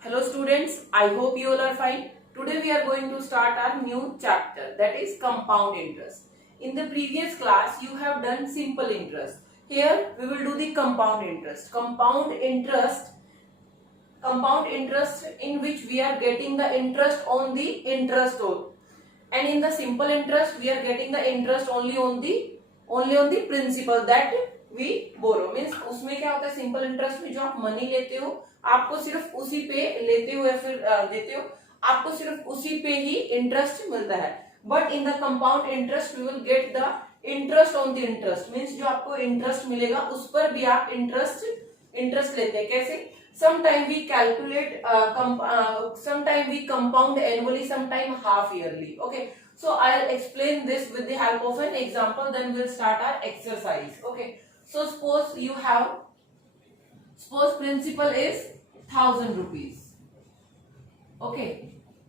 Hello students, I hope you all are fine. Today we are going to start our new chapter, that is compound interest. In the previous class you have done simple interest. Here we will do the compound interest. Compound interest in which we are getting the interest on the interest only. And in the simple interest we are getting the interest only on the principal that we borrow. Means उसमें क्या होता है, simple interest में जो आप money लेते हो आपको सिर्फ उसी पे लेते हो या फिर देते हो, आपको सिर्फ उसी पे ही इंटरेस्ट मिलता है. But in the compound interest we will get the interest on the interest. Means जो आपको इंटरेस्ट मिलेगा उस पर भी आप इंटरेस्ट लेते हैं. कैसे? sometime we calculate sometime we compound annually, sometime half yearly. Okay, so I'll explain this with the help of an example, then we'll start our exercise. Okay, so suppose principal is 1000 rupees. Okay,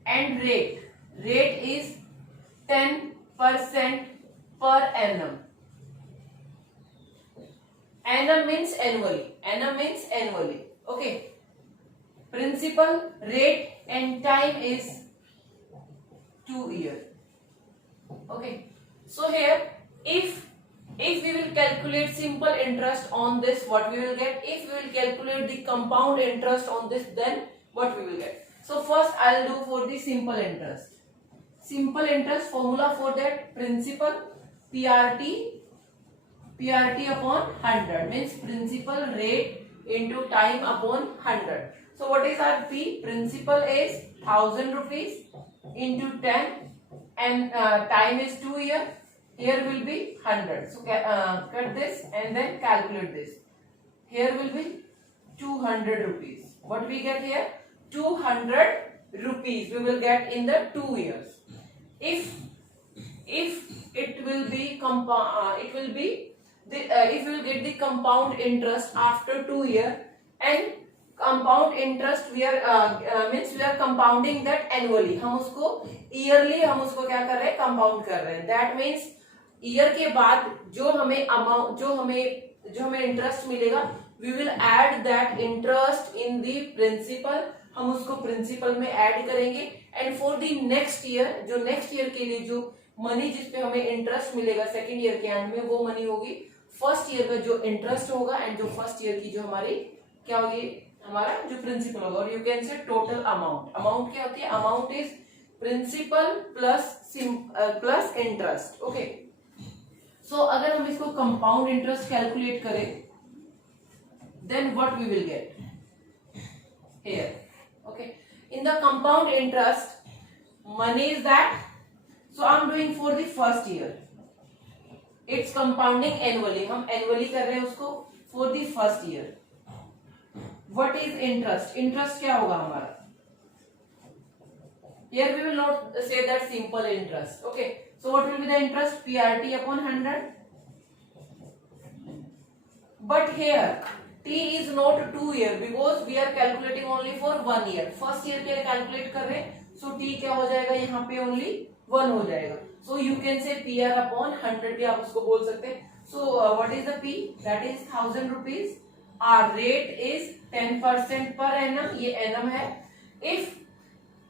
and rate is 10% per annum. Annum means annually. Okay, principal, rate and time is 2 years. Okay, so here if we will calculate simple interest on this, what we will get? If we will calculate the compound interest on this, then what we will get? So first I'll do for the simple interest. Simple interest formula for that, principal PRT upon 100, means principal rate into time upon 100. So what is our P? Principal is 1000 rupees into 10 and time is 2 years. Here will be 100. So cut this and then calculate this. Here will be 200 rupees. What we get here? 200 rupees we will get in the 2 years. If it will be if we will get the compound interest after 2 years, and compound interest we are means we are compounding that annually. हम उसको yearly हम उसको क्या कर रहे हैं? compound कर रहे हैं. That means year के बाद जो हमें amount जो हमें interest मिलेगा, we will add that interest in the principal. हम उसको principal में add करेंगे, and for the next year, जो next year के लिए जो मनी जिस पे हमें इंटरेस्ट मिलेगा सेकेंड ईयर के एंड में, वो मनी होगी फर्स्ट ईयर का जो इंटरेस्ट होगा, एंड जो फर्स्ट ईयर की जो हमारी क्या होगी, हमारा जो प्रिंसिपल होगा. और you can say total amount क्या होती है? Amount is principal plus interest. Okay, so अगर हम इसको कंपाउंड इंटरेस्ट कैलकुलेट करें, then what we will get here. Okay, in the compound interest money is that. So I'm doing for the first year. It's compounding annually. हम annually कर रहे हैं उसको for the first year. What is interest? Interest क्या होगा हमारा? Here we will not say that simple interest. Okay. So what will be the interest? PRT upon 100. But here T is not 2 year because we are calculating only for 1 year. First year के लिए calculate कर रहे हैं. So T क्या हो जाएगा यहाँ पे? only 1 हो जाएगा. So you can say PR upon 100 भी आप उसको बोल सकते हैं. So what is the P? That is 1000 rupees. Our rate is 10% per annum. ये annum है. If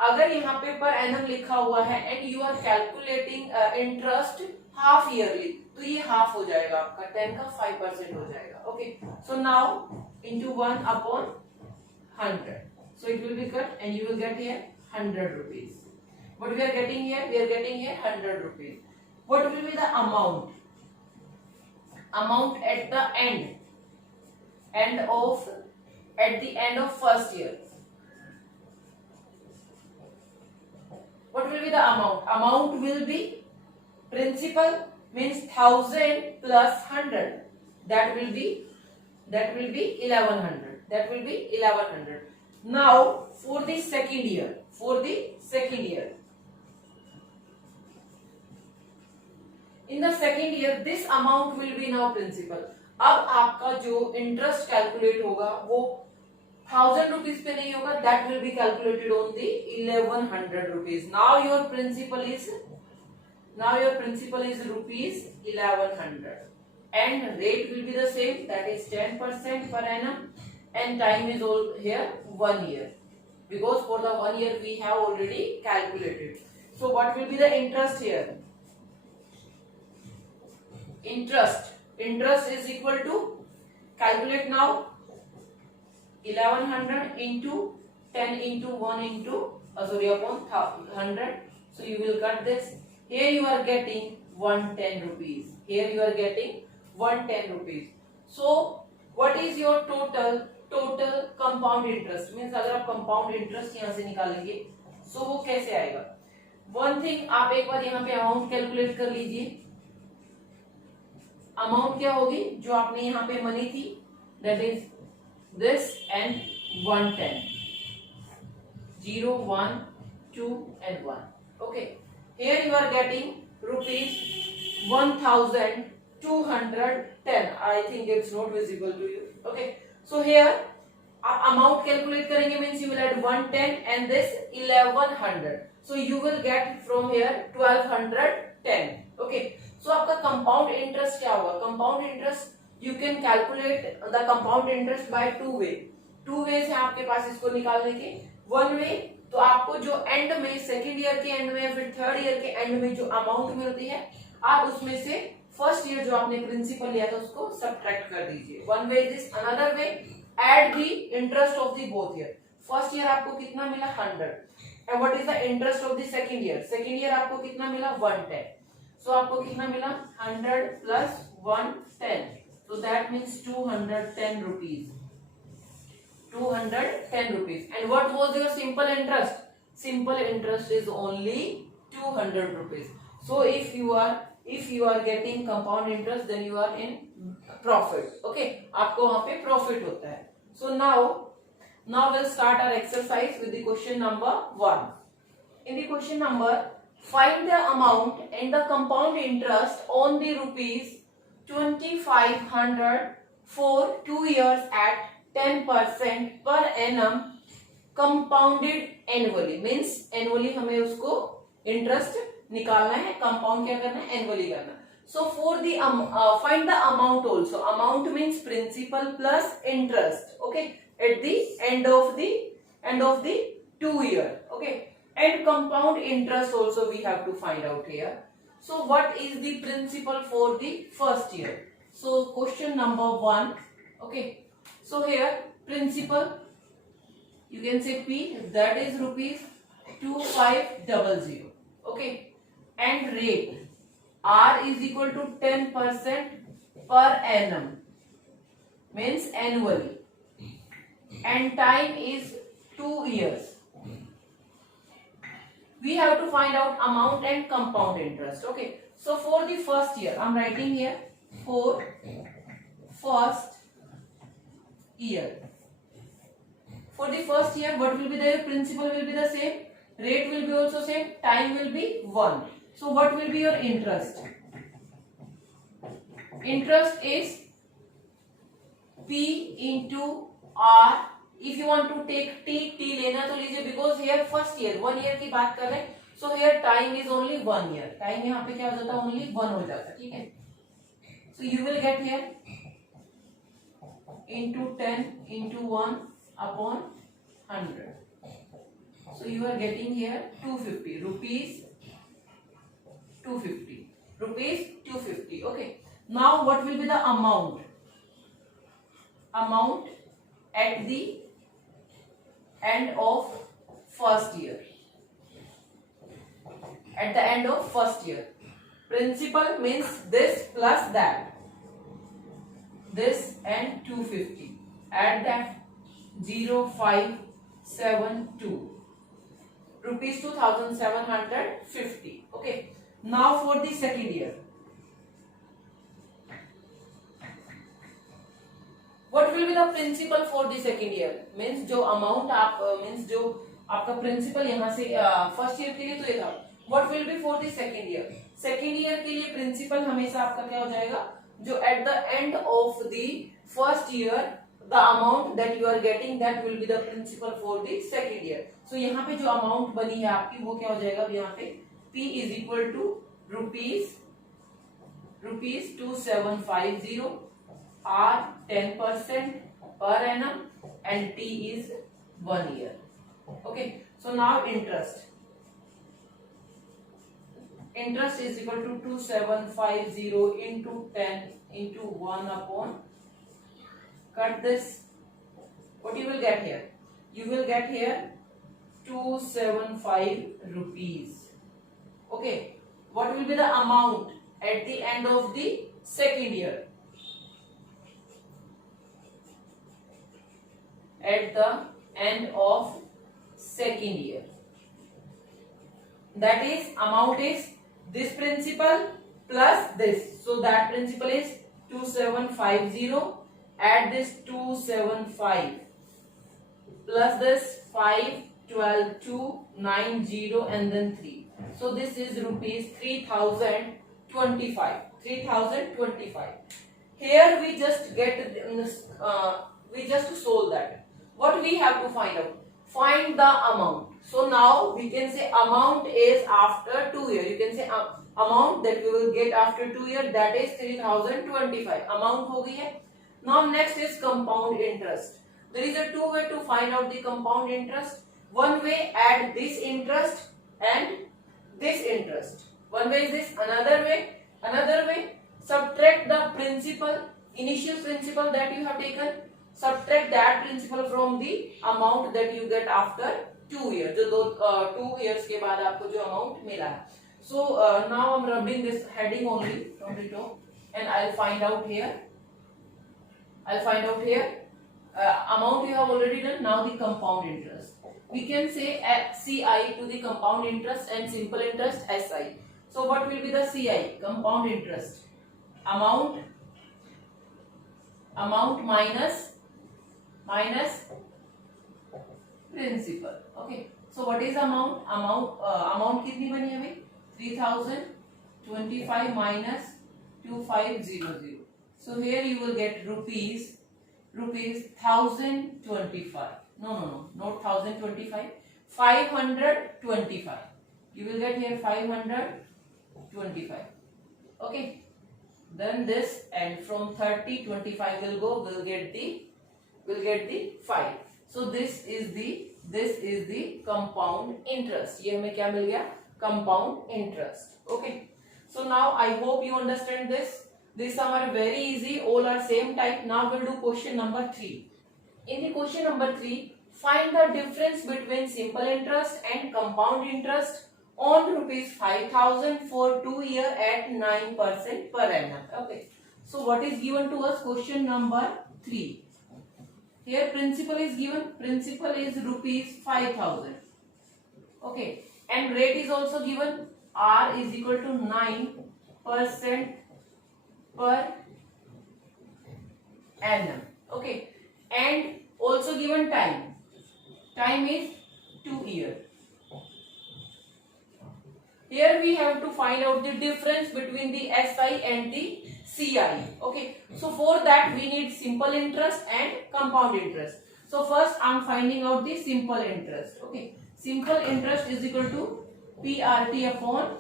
अगर यहाँ पे per annum लिखा हुआ है and you are calculating interest half yearly, तो ये half हो जाएगा आपका, 10 का 5% हो जाएगा. Okay. So now into 1 upon 100. So it will be cut and you will get here 100 rupees. What we are getting here? We are getting here 100 rupees. What will be the amount? Amount at the end of first year. What will be the amount? Amount will be principal means 1000 plus 100. That will be 1100. That will be 1100. Now for the second year. In the second year, this amount will be now principal. अब आपका जो interest calculate होगा वो 1000 rupees पे नहीं होगा. That will be calculated on the 1100 rupees. Now your principal is rupees 1100, and rate will be the same. That is 10% per annum, and time is all here 1 year. because for the 1 year we have already calculated. So what will be the interest here? Interest is equal to, calculate now, 1100 into 10 into 1 into upon 100. So you will cut this. Here you are getting 110 rupees. Here you are getting 110 rupees. So what is your total compound interest? Means अगर आप compound interest यहाँ से निकालेंगे so वो कैसे आएगा? One thing, आप एक बार यहाँ पे अमाउंट कैलकुलेट कर लीजिए. अमाउंट क्या होगी जो आपने यहाँ पे मनी थी, that is this and 110. 0, 1, 2 and 1. Okay. Here you are getting rupees 1210. I think it's not visible to you. Okay. So here amount calculate करेंगे means you will add 110 and this 1100. So you will get from here 1210. Okay. So आपका compound interest क्या होगा? Compound interest you can calculate the compound interest by two way. Two ways है आपके पास इसको निकालने के. One way, तो आपको जो एंड में सेकेंड ईयर के एंड में या फिर थर्ड ईयर के एंड में जो अमाउंट मिलती है, आप उसमें से फर्स्ट ईयर जो आपने प्रिंसिपल लिया था उसको सब्ट्रैक्ट कर दीजिए. One way is this. Another way, add the interest of the both year. First year आपको कितना मिला? 100. And what is the interest of the second year? Second year आपको कितना मिला? 110. सो आपको कितना मिला? 100 plus 110. So that means 210 rupees. 210 rupees. And what was your simple interest? Simple interest is only 200 rupees. So if you are getting compound interest, then you are in profit. Okay, आपको वहाँ पे profit होता है. So now we'll start our exercise with the question number 1. In the question number, find the amount and the compound interest on the rupees 2500 for 2 years at 10% per annum compounded annually. Means annually हमें उसको interest निकालना है, compound क्या करना है? Annually करना. So for the find the amount also. Amount means principal plus interest. Okay, at the end of the 2 year. Okay, and compound interest also we have to find out here. So what is the principal for the first year? So question number 1. Okay. So here principal you can say P, that is rupees 2500. Okay, and rate R is equal to 10% per annum, means annually, and time is 2 years. We have to find out amount and compound interest. Okay, so for the first year I'm writing here for first year. For the first year, what will be there? Principal will be the same, rate will be also same, time will be 1. So what will be your interest? Interest is P into R. If you want to take T लेना तो लीजिए, because here first year 1 year की बात कर रहे हैं. So here time is only 1 year. Time यहाँ पे क्या हो जाता है? Only 1 हो जाता है. ठीक है. So you will get here into 10 into 1 upon 100. So you are getting here 250 rupees. 250. Okay. Now what will be the amount? Amount at the end of first year. At the end of first year. Principal means this plus that. This and 250. Add that. 0572 rupees 2750. Okay, now for the second year, what will be the principal for the second year? Means जो amount आप means जो आपका principal यहाँ से first year के लिए तो ये था. What will be for the second year? Second year के लिए principal हमेशा आपका क्या हो जाएगा? जो at the end of the first year the amount that you are getting, that will be the principal for the second year. So यहाँ पे जो amount बनी है आपकी वो क्या हो जाएगा? यहाँ पे P is equal to rupees 2750, R 10% per annum, and T is 1 year. Okay, so now interest is equal to 2750 into 10 into 1 upon, cut this, what you will get here? You will get here 275 rupees. Okay, what will be the amount at the end of the second year? At the end of second year, that is, amount is this principal plus this, so that principal is 2750, add this 275 plus this 5, 12, 2, 9, 0 and then 3, so this is rupees 3025. Here we just get this, we just solve that. What we have to find out? Find the amount. So now we can say amount is after 2 years. You can say amount that we will get after 2 years, that is 3025. Amount ho gayi hai. Now next is compound interest. There is a two way to find out the compound interest. One way, add this interest and this interest. One way is this. Another way, subtract the principal, initial principal that you have taken. Subtract that principal from the amount that you get after 2 years. जो 2 years के बाद आपको जो amount मिला है. So now I'm rubbing this heading only from the top, and I'll find out here. Amount you have already done. Now the compound interest. We can say CI to the compound interest and simple interest SI. So what will be the CI? Compound interest. Amount minus principal. Okay. So what is amount? Amount कितनी बनी अभी? 3025 minus 2500. So here you will get rupees 1025. No, not 1025. 525. You will get here 525. Okay. Then this, and from 30, 25 will go. We'll get the 5. So this is the compound interest. ये हमें क्या मिल गया? Compound interest. Okay. So now I hope you understand this. These are very easy. All are same type. Now we'll do question number 3. In the question number 3, find the difference between simple interest and compound interest on rupees 5,000 for 2 years at 9% per annum. Okay. So what is given to us? Question number 3. Here principal is given. Principal is rupees 5,000. Okay. And rate is also given. R is equal to 9% per annum. Okay. And also given time. Time is 2 years. Here we have to find out the difference between the SI and the CI. Okay. So for that we need simple interest and compound interest. So first I am finding out the simple interest. Okay. Simple interest is equal to PRT upon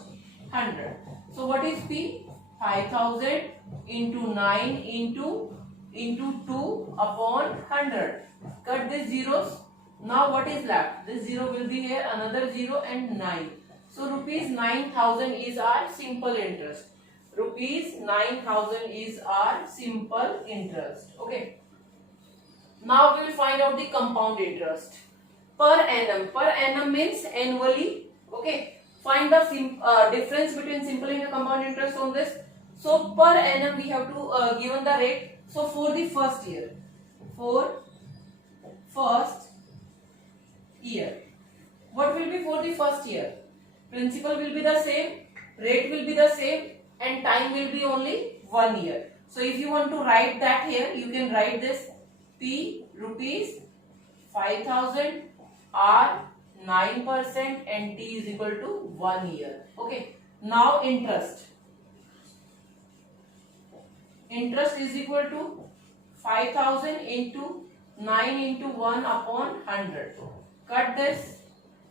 100. So what is P? 5,000 into 9 into 2 upon 100. Cut these zeros. Now what is left? This 0 will be here, another 0 and 9. So rupees 9,000 is our simple interest. Rupees 9,000 is our simple interest. Okay. Now we will find out the compound interest. Per annum. Per annum means annually. Okay. Find the difference between simple and compound interest on this. So per annum we have to given the rate. So for the first year. What will be for the first year? Principal will be the same, rate will be the same, and time will be only 1 year. So if you want to write that here, you can write this P rupees 5,000, R 9% and T is equal to 1 year. Okay. Now interest. Interest is equal to 5,000 into 9 into 1 upon 100. Cut this.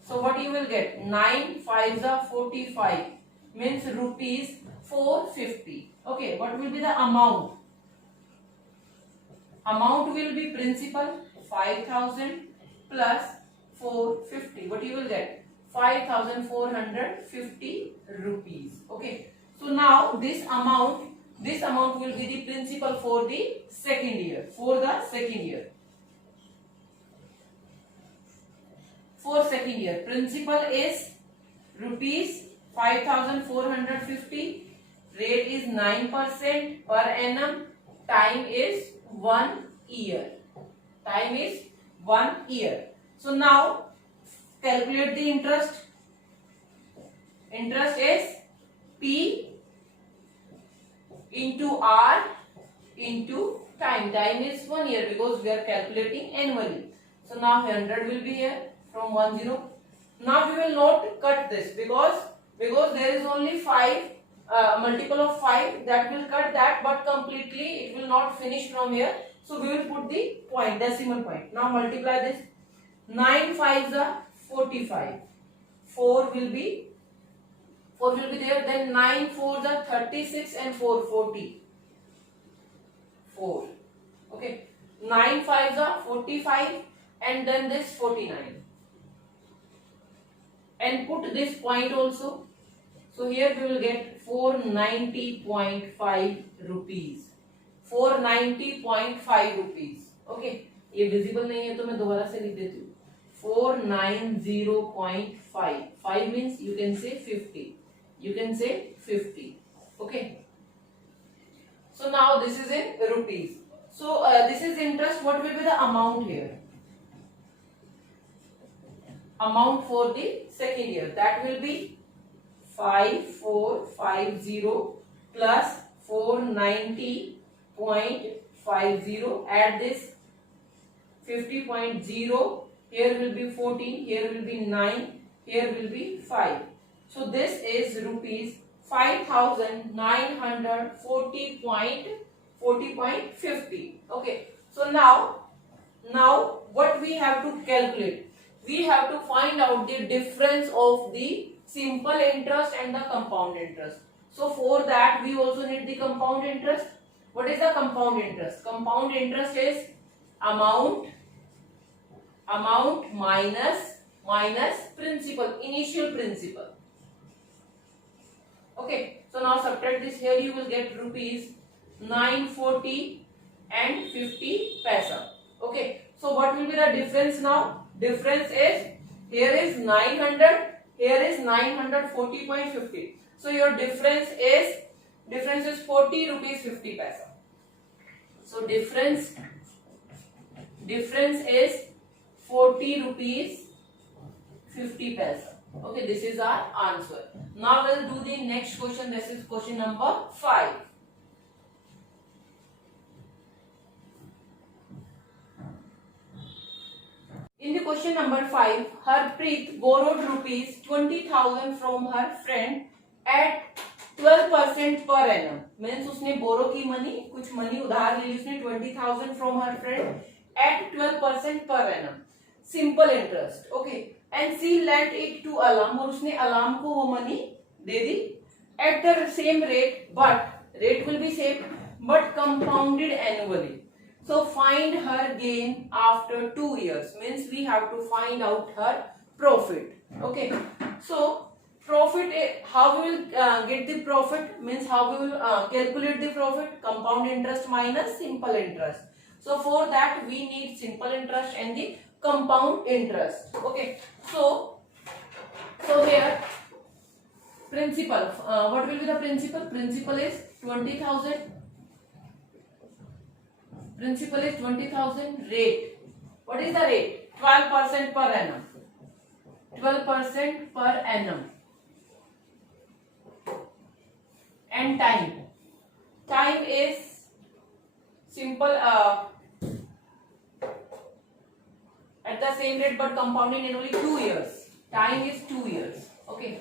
So what you will get? 9 5s are 45. Means rupees 450. Okay. What will be the amount? Amount will be principal 5,000 plus 450. What you will get? 5450 rupees. Okay. So now this amount will be the principal for the second year. For second year, principal is rupees 5450. Rate is 9% per annum. Time is 1 year. So now calculate the interest. Interest is P into R into time. Time is 1 year because we are calculating annually. So now 100 will be here from 10. Now we will not cut this because there is only 5 multiple of 5 that will cut that, but completely it will not finish from here. So we will put the point, decimal point. Now multiply this. 9 5s are 45. 4 will be there. Then 9 4s are 36 and 4 40. 4. Okay. 9 5s are 45 and then this 49. And put this point also. So here we will get 490.5 rupees. 490.5 rupees. Okay. ये visible नहीं है तो मैं दोबारा से लिख देती हूँ. 490.5. 5 means you can say 50. Okay. So now this is in rupees. So this is interest. What will be the amount here? Amount for the second year. That will be 5450 plus 490.50. Add this 50.0. Here will be 14. Here will be 9. Here will be 5. So this is rupees 5940.50. Okay. So now what we have to calculate? We have to find out the difference of the simple interest and the compound interest. So for that we also need the compound interest. What is the compound interest? Compound interest is amount minus principal, initial principal. Okay, so now subtract this. Here you will get rupees 940 and 50 paisa. Okay, so what will be the difference now? Difference is, here is 900, here is 940.50. So your difference is 40 rupees 50 paisa. So difference is 40 rupees 50 paisa. Okay, this is our answer. Now we'll do the next question. This is question number 5. In the question number 5, Harpreet borrowed rupees 20,000 from her friend at 12% per annum. Means उसने borrow की money, कुछ money उधार ली उसने 20,000 from her friend at 12% per annum. Simple interest. Okay. And she lent it to Alam और उसने Alam को वो money they the at the same rate, but rate will be same but compounded annually. So find her gain after 2 years. Means we have to find out her profit. Okay. So profit, how we will get the profit? Means how we will calculate the profit? Compound interest minus simple interest. So for that we need simple interest and the compound interest. Okay. So here principal. What will be the principal? Principal is 20,000. Principal is 20,000. Rate. What is the rate? 12% per annum. 12% per annum. And time. Time is simple at the same rate but compounding in only 2 years. Time is 2 years. Okay.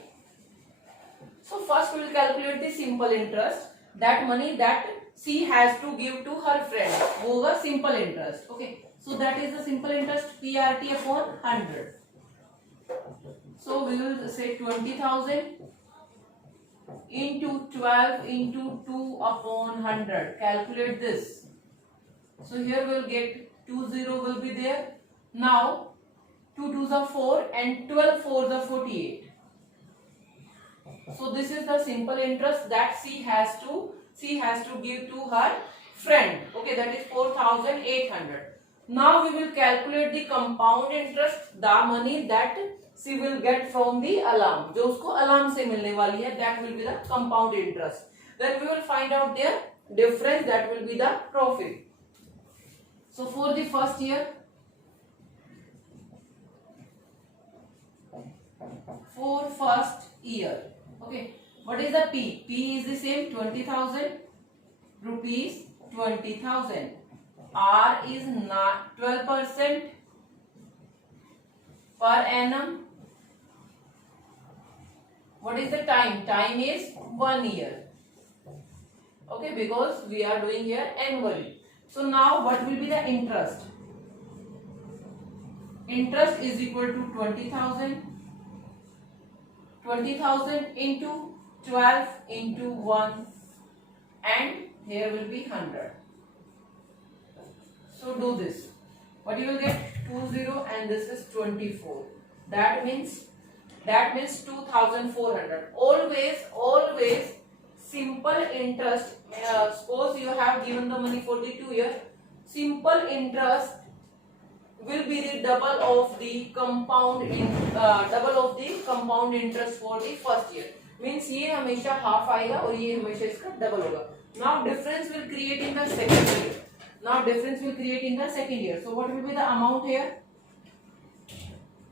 So first we will calculate the simple interest. That money that she has to give to her friend. वो होगा simple interest. Okay. So that is the simple interest PRT upon 100. So we will say 20,000 into 12 into 2 upon 100. Calculate this. So here we will get 20 will be there. Now 2 2s are 4 and 12 4s are 48. So this is the simple interest that she has to give to her friend. Okay, that is 4,800. Now we will calculate the compound interest, the money that she will get from the alarm, जो उसको alarm से मिलने वाली है, that will be the compound interest. Then we will find out their difference, that will be the profit. So for the first year, okay, what is the P? P is the same, 20,000 rupees, 20,000. R is not 12% per annum. What is the time? Time is 1 year. Okay, because we are doing here annually. So now what will be the interest? Interest is equal to 20,000. 20,000 into 12 into 1, and here will be 100. So do this. What you will get? 20 and this is 24. That means 2,400. Always simple interest. Suppose you have given the money for the 2 years. Simple interest will be the double of the compound interest for the first year. Means ये हमेशा half आएगा और ये हमेशा इसका double होगा. Now difference will create in the second year. So what will be the amount here?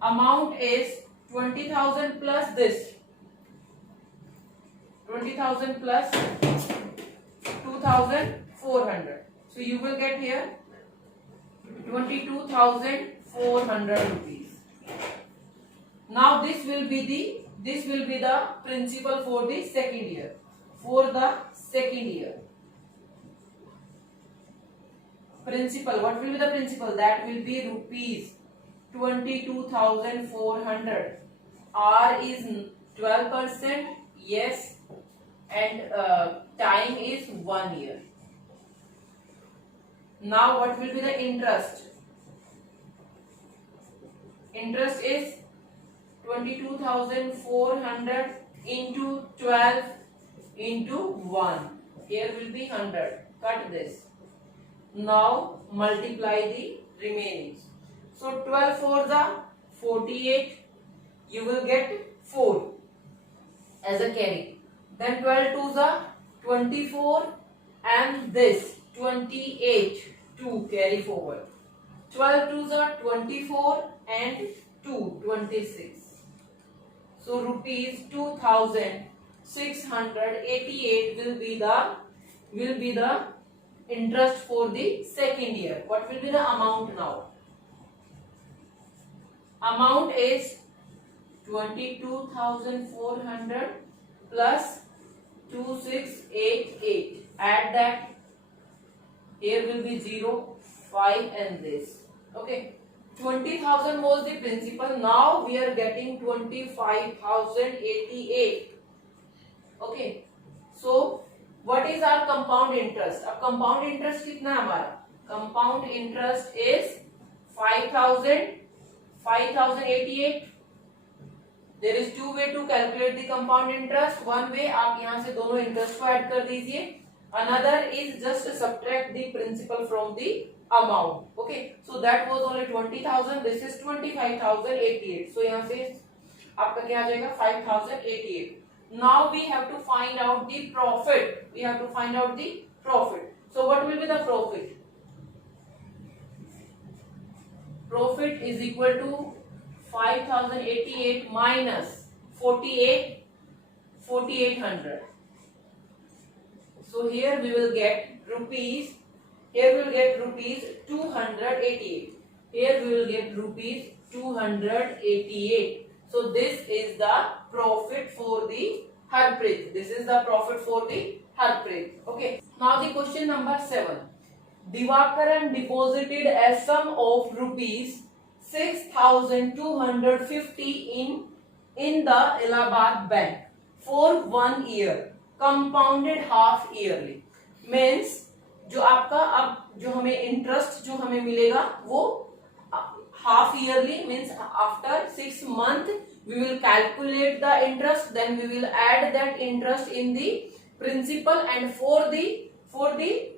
Amount is 20,000 plus this. 20,000 plus 2,400. So you will get here 22,400 rupees. Now this will be the principal for the second year. Principal, what will be the principal? That will be rupees 22,400. R is 12%, yes, and time is 1 year. Now what will be the interest? Interest is 22,400 into 12 into 1. Here will be 100. Cut this. Now multiply the remaining. So 12 4s are 48. You will get 4 as a carry. Then 12 2s are 24 and this 28 to carry forward. 12 2s are 24 and 2 26. So rupees 2,688 will be the interest for the second year. What will be the amount now? Amount is 22,400 plus 2,688. Add that. Here will be 0, 5 and this. Okay. 20,000 was the principal. Now we are getting 25,088. Okay. So what is our compound interest? अब compound interest कितना है हमारा? Compound interest is 5,088. There is two way to calculate the compound interest. One way आप यहाँ से दोनों interest को add कर दीजिए. Another is just subtract the principal from the amount. Okay, so that was only 20,000. This is 25,088. So यहाँ से आपका क्या आ जाएगा? 5,088. Now we have to find out the profit. So what will be the profit? Profit is equal to 5,088 minus 4,800. So here we will get rupees. Here we will get rupees 288. Here we will get rupees 288. So this is the profit for the Harpreet. Okay. Now the question number 7. Divakaran deposited a sum of rupees 6,250 in the Allahabad bank for 1 year, compounded half yearly. Means जो आपका अब जो हमें interest जो हमें मिलेगा वो half yearly means after 6 months we will calculate the interest, then we will add that interest in the principal, and for the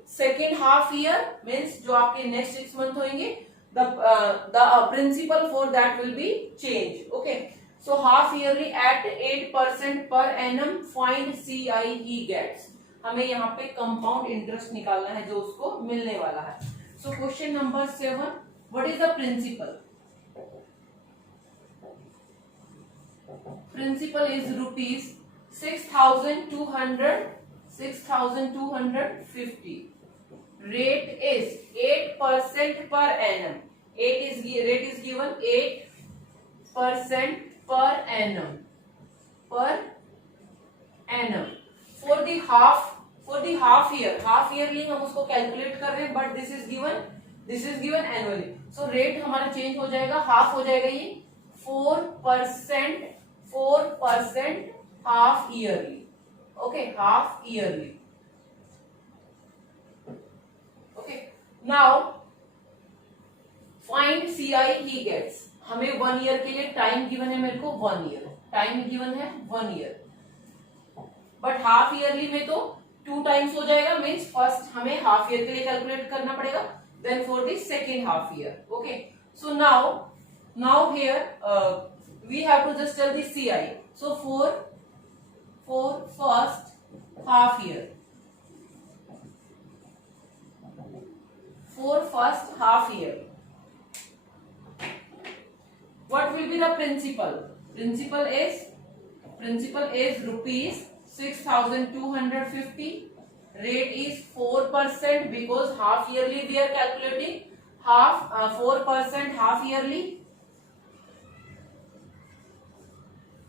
second half year means जो आपके next 6 month होंगे, the principal for that will be changed. Okay, so half yearly at 8% per annum, find CI he gets. हमें यहाँ पे compound interest निकालना है जो उसको मिलने वाला है. So question number 7, what is the principal? Principal is rupees 6,250. Rate is 8% per annum. Rate is given 8% per annum. For the half yearly हम उसको कैलकुलेट कर रहे हैं, but this is given annually. So rate हमारा change हो जाएगा, half हो जाएगा ये 4% half yearly. Okay, half yearly. Okay, now find CI he gets. हमें 1 ईयर के लिए टाइम गिवन है, मेरे को 1 ईयर टाइम गिवन है 1 ईयर, बट हाफ ईयरली में तो 2 टाइम्स हो जाएगा, मीन्स फर्स्ट हमें हाफ ईयर के लिए कैलकुलेट करना पड़ेगा, then for the second half year. Okay, so now here we have to just tell the CI. So for first half year, what will be the principal? Principal is rupees 6,250. Rate is 4% because half yearly we are calculating 4% half yearly.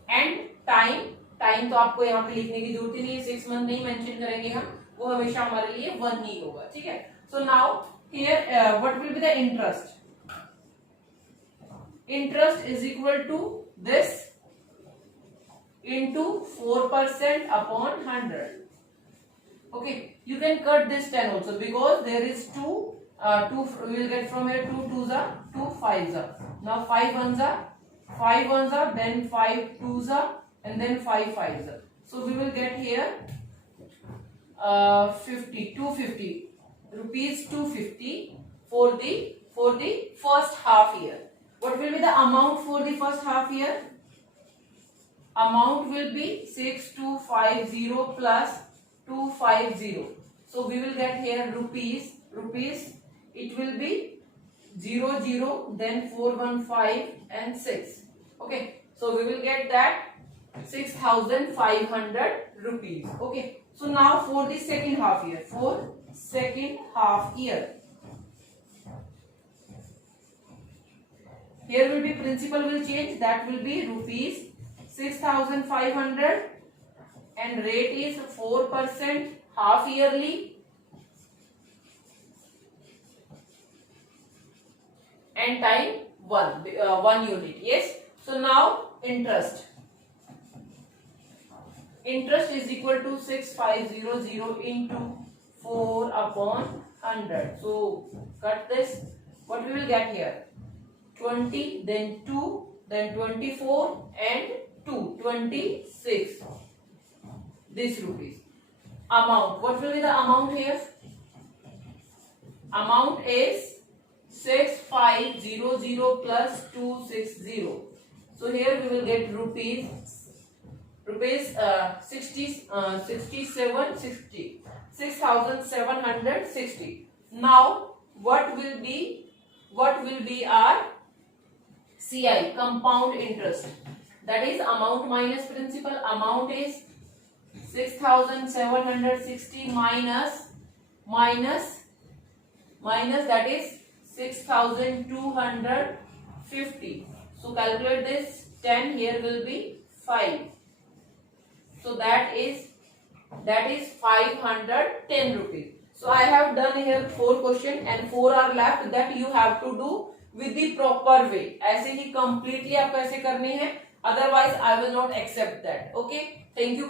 And time तो आपको यहाँ पे लिखने की जरूरत ही नहीं है, 6 month नहीं मेंशन करेंगे हम, वो हमेशा हमारे लिए 1 ही होगा. ठीक है. सो now here what will be the interest? Interest is equal to this into 4% upon 100. Okay, you can cut this 10 also because there is 2 we will get from here 2 2s are 2 5s are. Now 5 1s are 5 1s are, then 5 2s are, and then 5 5s are. So we will get here 250 rupees 250 for the first half year. What will be the amount for the first half year? Amount will be 6250 plus 250. So we will get here rupees. It will be 00, then 415 and 6. Okay. So we will get that 6,500 rupees. Okay. So now for the second half year. Here will be principal will change, that will be rupees 6,500 and rate is 4% half yearly, and time 1 unit. Yes. So now interest is equal to 6500 into 4 upon 100. So cut this. What we will get here? 20, then 2, then 24 and 2, 26. This rupees. Amount. What will be the amount here? Amount is 6500 plus 260. So here we will get rupees 6,760. Now what will be our CI, compound interest? That is amount minus principal. Amount is 6,760 minus that is 6,250. So calculate this. 10 here will be 5. So that is 510 rupees. So I have done here 4 questions and 4 are left that you have to do with the proper way. ऐसे ही completely आपको ऐसे करनी है, otherwise I will not accept that. Okay, thank you.